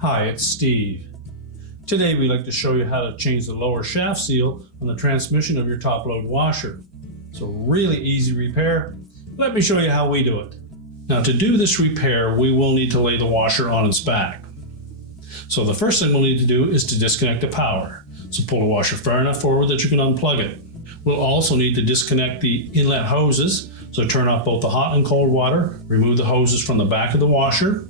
Hi, it's Steve. Today we'd like to show you how to change the lower shaft seal on the transmission of your top load washer. It's a really easy repair. Let me show you how we do it. Now to do this repair, we will need to lay the washer on its back. So the first thing we'll need to do is to disconnect the power. So pull the washer far enough forward that you can unplug it. We'll also need to disconnect the inlet hoses. So turn off both the hot and cold water, remove the hoses from the back of the washer,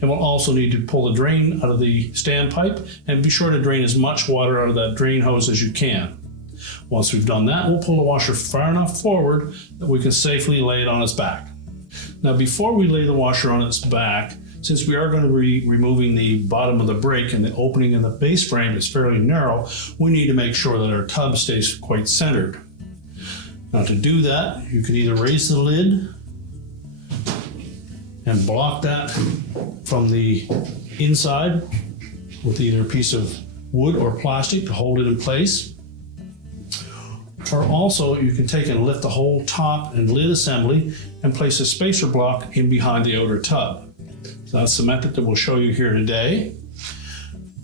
and we'll also need to pull the drain out of the standpipe and be sure to drain as much water out of that drain hose as you can. Once we've done that, we'll pull the washer far enough forward that we can safely lay it on its back. Now before we lay the washer on its back, since we are going to be removing the bottom of the brake and the opening in the base frame is fairly narrow, we need to make sure that our tub stays quite centered. Now to do that, you can either raise the lid and block that from the inside with either a piece of wood or plastic to hold it in place. Or also you can take and lift the whole top and lid assembly and place a spacer block in behind the outer tub. So that's the method that we'll show you here today.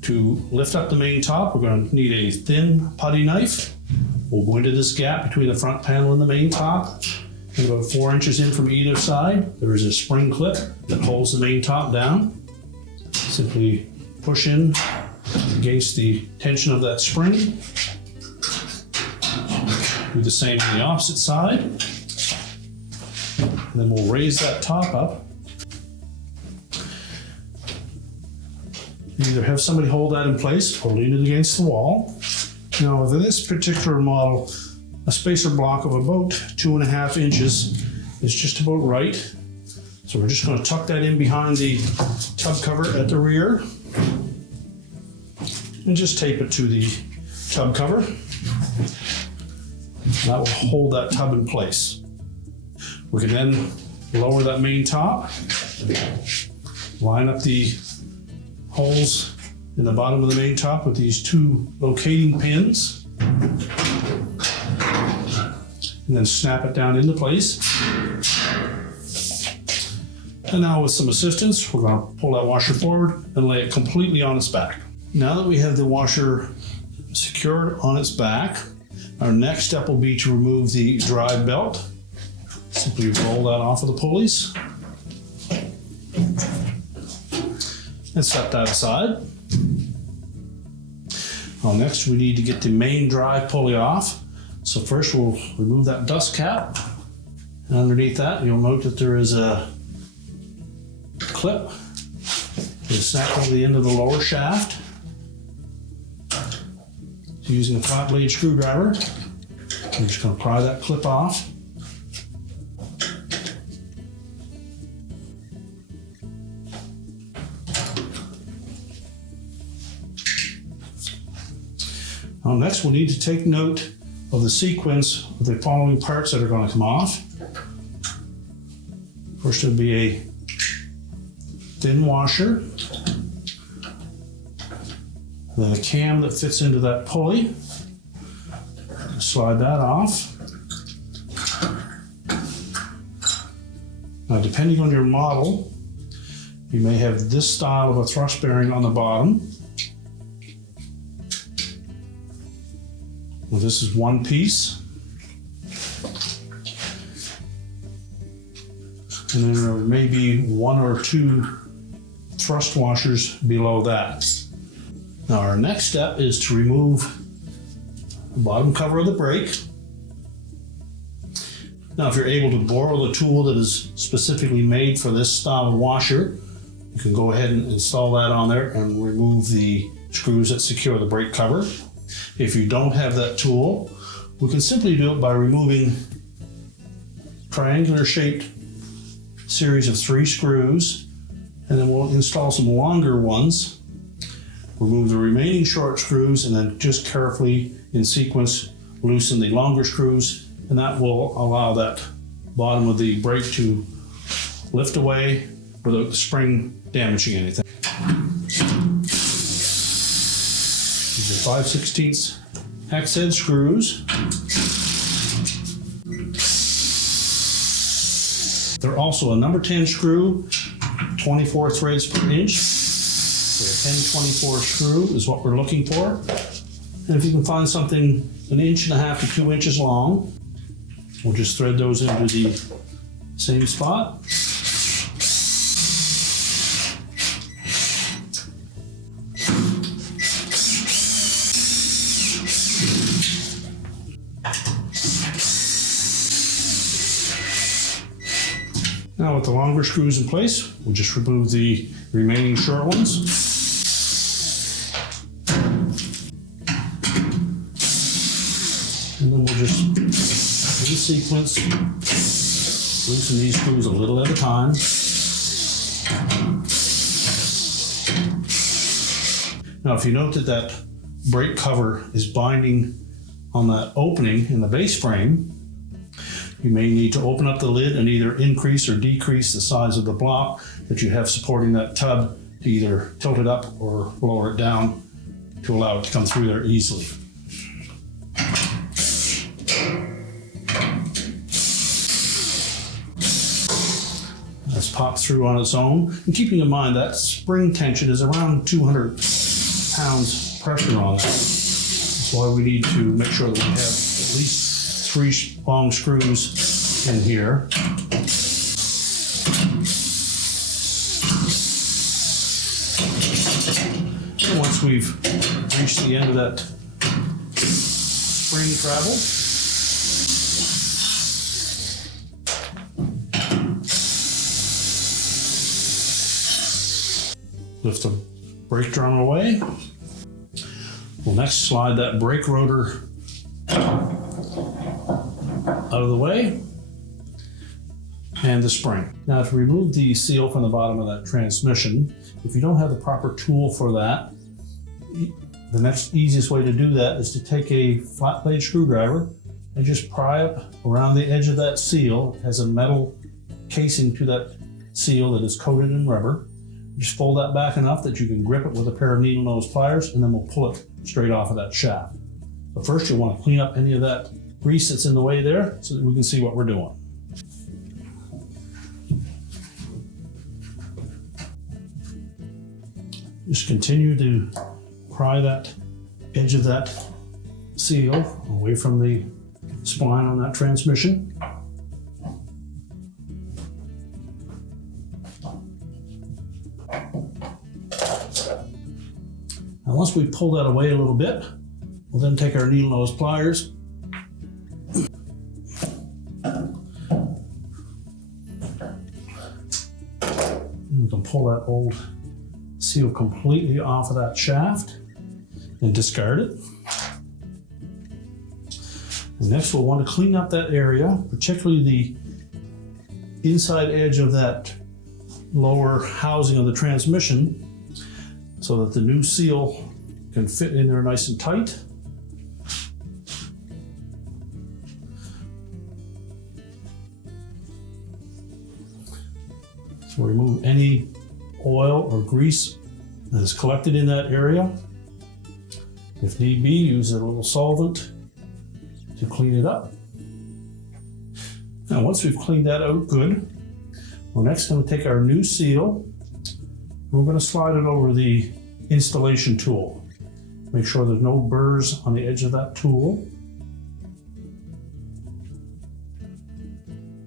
To lift up the main top, we're going to need a thin putty knife. We'll go into this gap between the front panel and the main top. And about 4 inches in from either side, there is a spring clip that holds the main top down. Simply push in against the tension of that spring. Do the same on the opposite side. And then we'll raise that top up. Either have somebody hold that in place or lean it against the wall. Now with this particular model, a spacer block of about 2.5 inches is just about right. So we're just going to tuck that in behind the tub cover at the rear and just tape it to the tub cover. That will hold that tub in place. We can then lower that main top, line up the holes in the bottom of the main top with these 2 locating pins, and then snap it down into place. And now with some assistance, we're going to pull that washer forward and lay it completely on its back. Now that we have the washer secured on its back, our next step will be to remove the drive belt. Simply roll that off of the pulleys and set that aside. Well, next we need to get the main drive pulley off. So first we'll remove that dust cap, and underneath that you'll note that there is a clip that is snapped over the end of the lower shaft. So using a flat blade screwdriver, I'm just going to pry that clip off. Now next we'll need to take note of the sequence of the following parts that are going to come off. First will be a thin washer, then a cam that fits into that pulley. Slide that off. Now depending on your model, you may have this style of a thrust bearing on the bottom. Well, this is one piece. And then there may be 1 or 2 thrust washers below that. Now our next step is to remove the bottom cover of the brake. Now if you're able to borrow the tool that is specifically made for this style of washer, you can go ahead and install that on there and remove the screws that secure the brake cover. If you don't have that tool, we can simply do it by removing triangular shaped series of 3 screws, and then we'll install some longer ones, remove the remaining short screws, and then just carefully in sequence loosen the longer screws, and that will allow that bottom of the brake to lift away without the spring damaging anything. These are 5/16 hex head screws. They're also a number 10 screw, 24 threads per inch. So a 1024 screw is what we're looking for. And if you can find something 1.5 inches to 2 inches long, we'll just thread those into the same spot. Now with the longer screws in place, we'll just remove the remaining short ones. And then we'll just, in sequence, loosen these screws a little at a time. Now if you note that that brake cover is binding on that opening in the base frame, you may need to open up the lid and either increase or decrease the size of the block that you have supporting that tub to either tilt it up or lower it down to allow it to come through there easily. That's popped through on its own. And keeping in mind that spring tension is around 200 pounds pressure on it. That's why we need to make sure that we have at least 3 long screws in here. And once we've reached the end of that spring travel, lift the brake drum away. We'll next slide that brake rotor out of the way, and the spring. Now to remove the seal from the bottom of that transmission, if you don't have the proper tool for that, the next easiest way to do that is to take a flat blade screwdriver and just pry up around the edge of that seal. It has a metal casing to that seal that is coated in rubber. Just fold that back enough that you can grip it with a pair of needle nose pliers, and then we'll pull it straight off of that shaft. But first you'll want to clean up any of that grease that's in the way there so that we can see what we're doing. Just continue to pry that edge of that seal away from the spline on that transmission. Now once we pull that away a little bit, we'll then take our needle nose pliers and we can pull that old seal completely off of that shaft and discard it. And next we'll want to clean up that area, particularly the inside edge of that lower housing of the transmission, so that the new seal can fit in there nice and tight. So remove any oil or grease that is collected in that area. If need be, use a little solvent to clean it up. Now once we've cleaned that out good, we're next going to take our new seal. We're going to slide it over the installation tool. Make sure there's no burrs on the edge of that tool.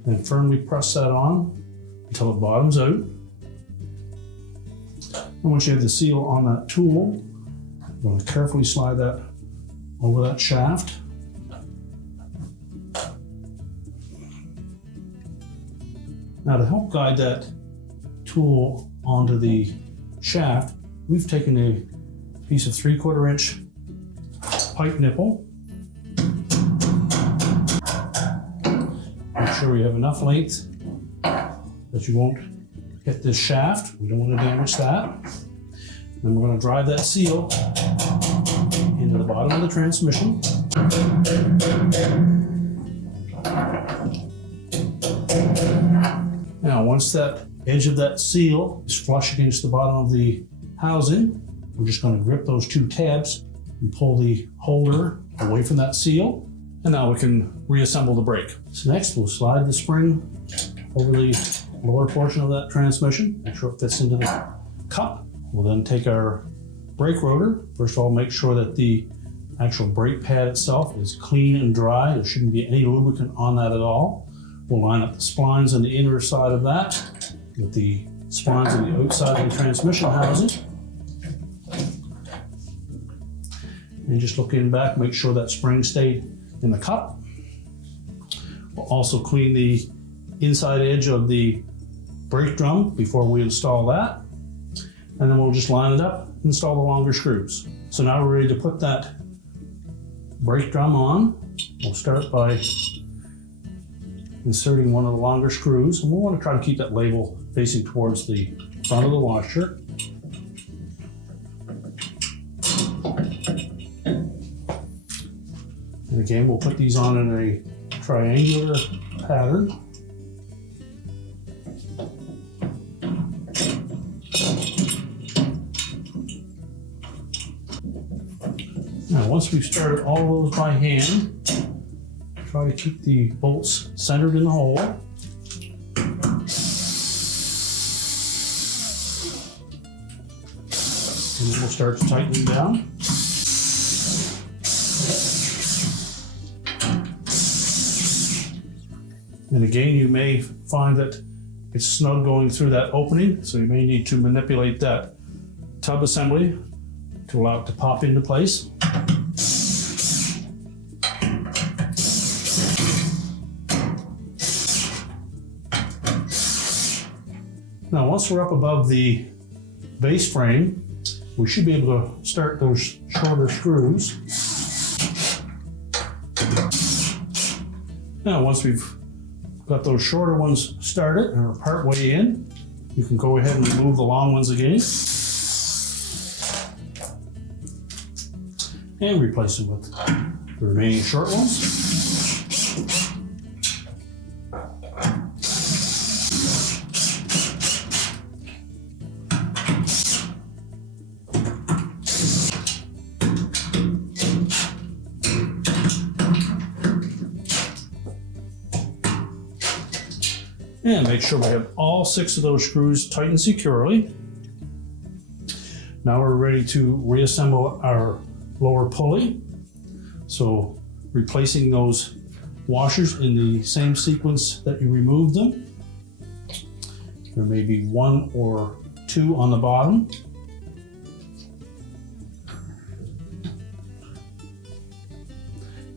And firmly press that on until it bottoms out. And once you have the seal on that tool, you're going to carefully slide that over that shaft. Now to help guide that tool onto the shaft, we've taken a piece of 3/4 inch pipe nipple. Make sure we have enough length that you won't hit this shaft. We don't want to damage that. Then we're going to drive that seal into the bottom of the transmission. Now, once that edge of that seal is flush against the bottom of the housing, we're just going to grip those 2 tabs and pull the holder away from that seal. And now we can reassemble the brake. So next we'll slide the spring over the lower portion of that transmission. Make sure it fits into the cup. We'll then take our brake rotor. First of all, make sure that the actual brake pad itself is clean and dry. There shouldn't be any lubricant on that at all. We'll line up the splines on the inner side of that with the splines on the outside of the transmission housing. And just look in back, make sure that spring stayed in the cup. We'll also clean the inside edge of the brake drum before we install that. And then we'll just line it up, install the longer screws. So now we're ready to put that brake drum on. We'll start by inserting one of the longer screws, and we'll want to try to keep that label facing towards the front of the washer. And again, we'll put these on in a triangular pattern. Now, once we've started all those by hand, try to keep the bolts centered in the hole. And then we'll start to tighten them down. And again, you may find that it's snug going through that opening, so you may need to manipulate that tub assembly to allow it to pop into place. Now, once we're up above the base frame, we should be able to start those shorter screws. Now, once we've got those shorter ones started and are part way in, you can go ahead and remove the long ones again and replace them with the remaining short ones. And make sure we have all 6 of those screws tightened securely. Now we're ready to reassemble our lower pulley. So replacing those washers in the same sequence that you removed them. There may be 1 or 2 on the bottom.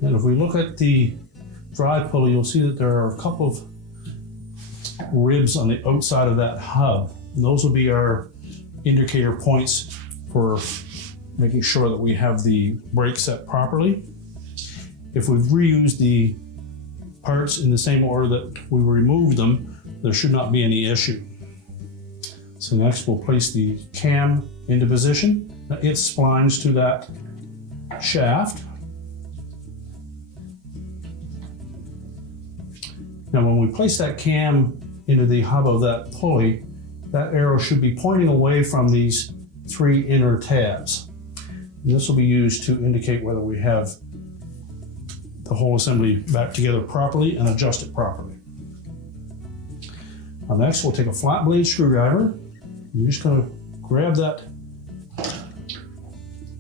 And if we look at the drive pulley, you'll see that there are a couple of ribs on the outside of that hub. And those will be our indicator points for making sure that we have the brake set properly. If we've reused the parts in the same order that we removed them, there should not be any issue. So next we'll place the cam into position. Now it splines to that shaft. Now when we place that cam into the hub of that pulley, that arrow should be pointing away from these 3 inner tabs. And this will be used to indicate whether we have the whole assembly back together properly and adjust it properly. Now next we'll take a flat blade screwdriver. You're just going to grab that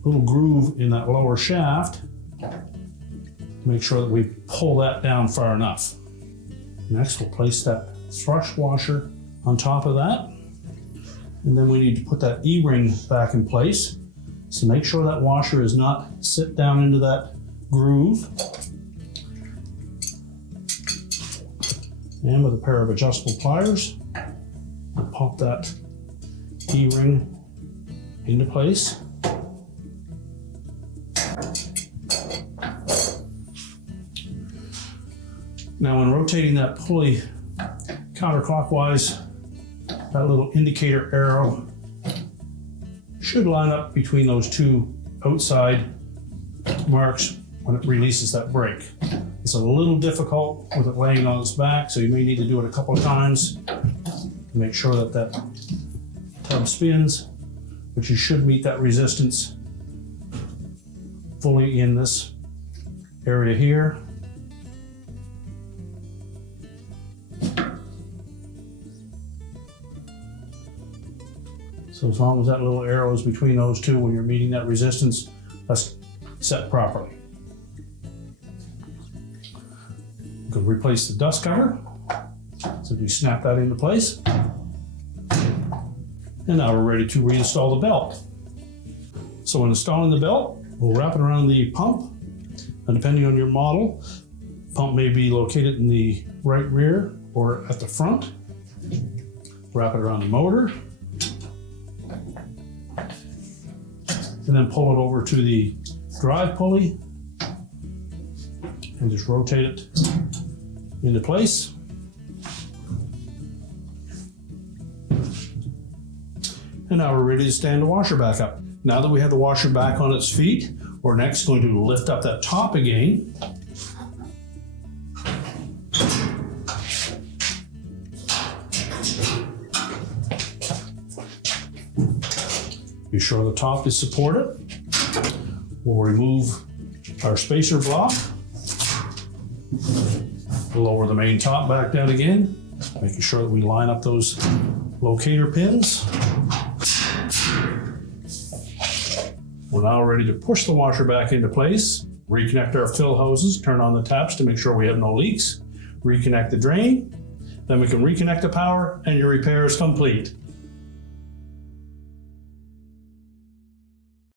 little groove in that lower shaft to make sure that we pull that down far enough. Next we'll place that thrush washer on top of that. And then we need to put that E-ring back in place. So make sure that washer is not sit down into that groove. And with a pair of adjustable pliers, we'll pop that E-ring into place. Now when rotating that pulley counterclockwise, that little indicator arrow should line up between those 2 outside marks when it releases that brake. It's a little difficult with it laying on its back, so you may need to do it a couple of times to make sure that that tub spins, but you should meet that resistance fully in this area here. So So as long as that little arrow is between those two when you're meeting that resistance, that's set properly. You can replace the dust cover. So we snap that into place. And now we're ready to reinstall the belt. So when installing the belt, we'll wrap it around the pump. And depending on your model, pump may be located in the right rear or at the front. Wrap it around the motor. And then pull it over to the drive pulley and just rotate it into place. And now we're ready to stand the washer back up. Now that we have the washer back on its feet, we're next going to lift up that top again. Be sure the top is supported. We'll remove our spacer block. Lower the main top back down again, making sure that we line up those locator pins. We're now ready to push the washer back into place. Reconnect our fill hoses, turn on the taps to make sure we have no leaks. Reconnect the drain. Then we can reconnect the power and your repair is complete.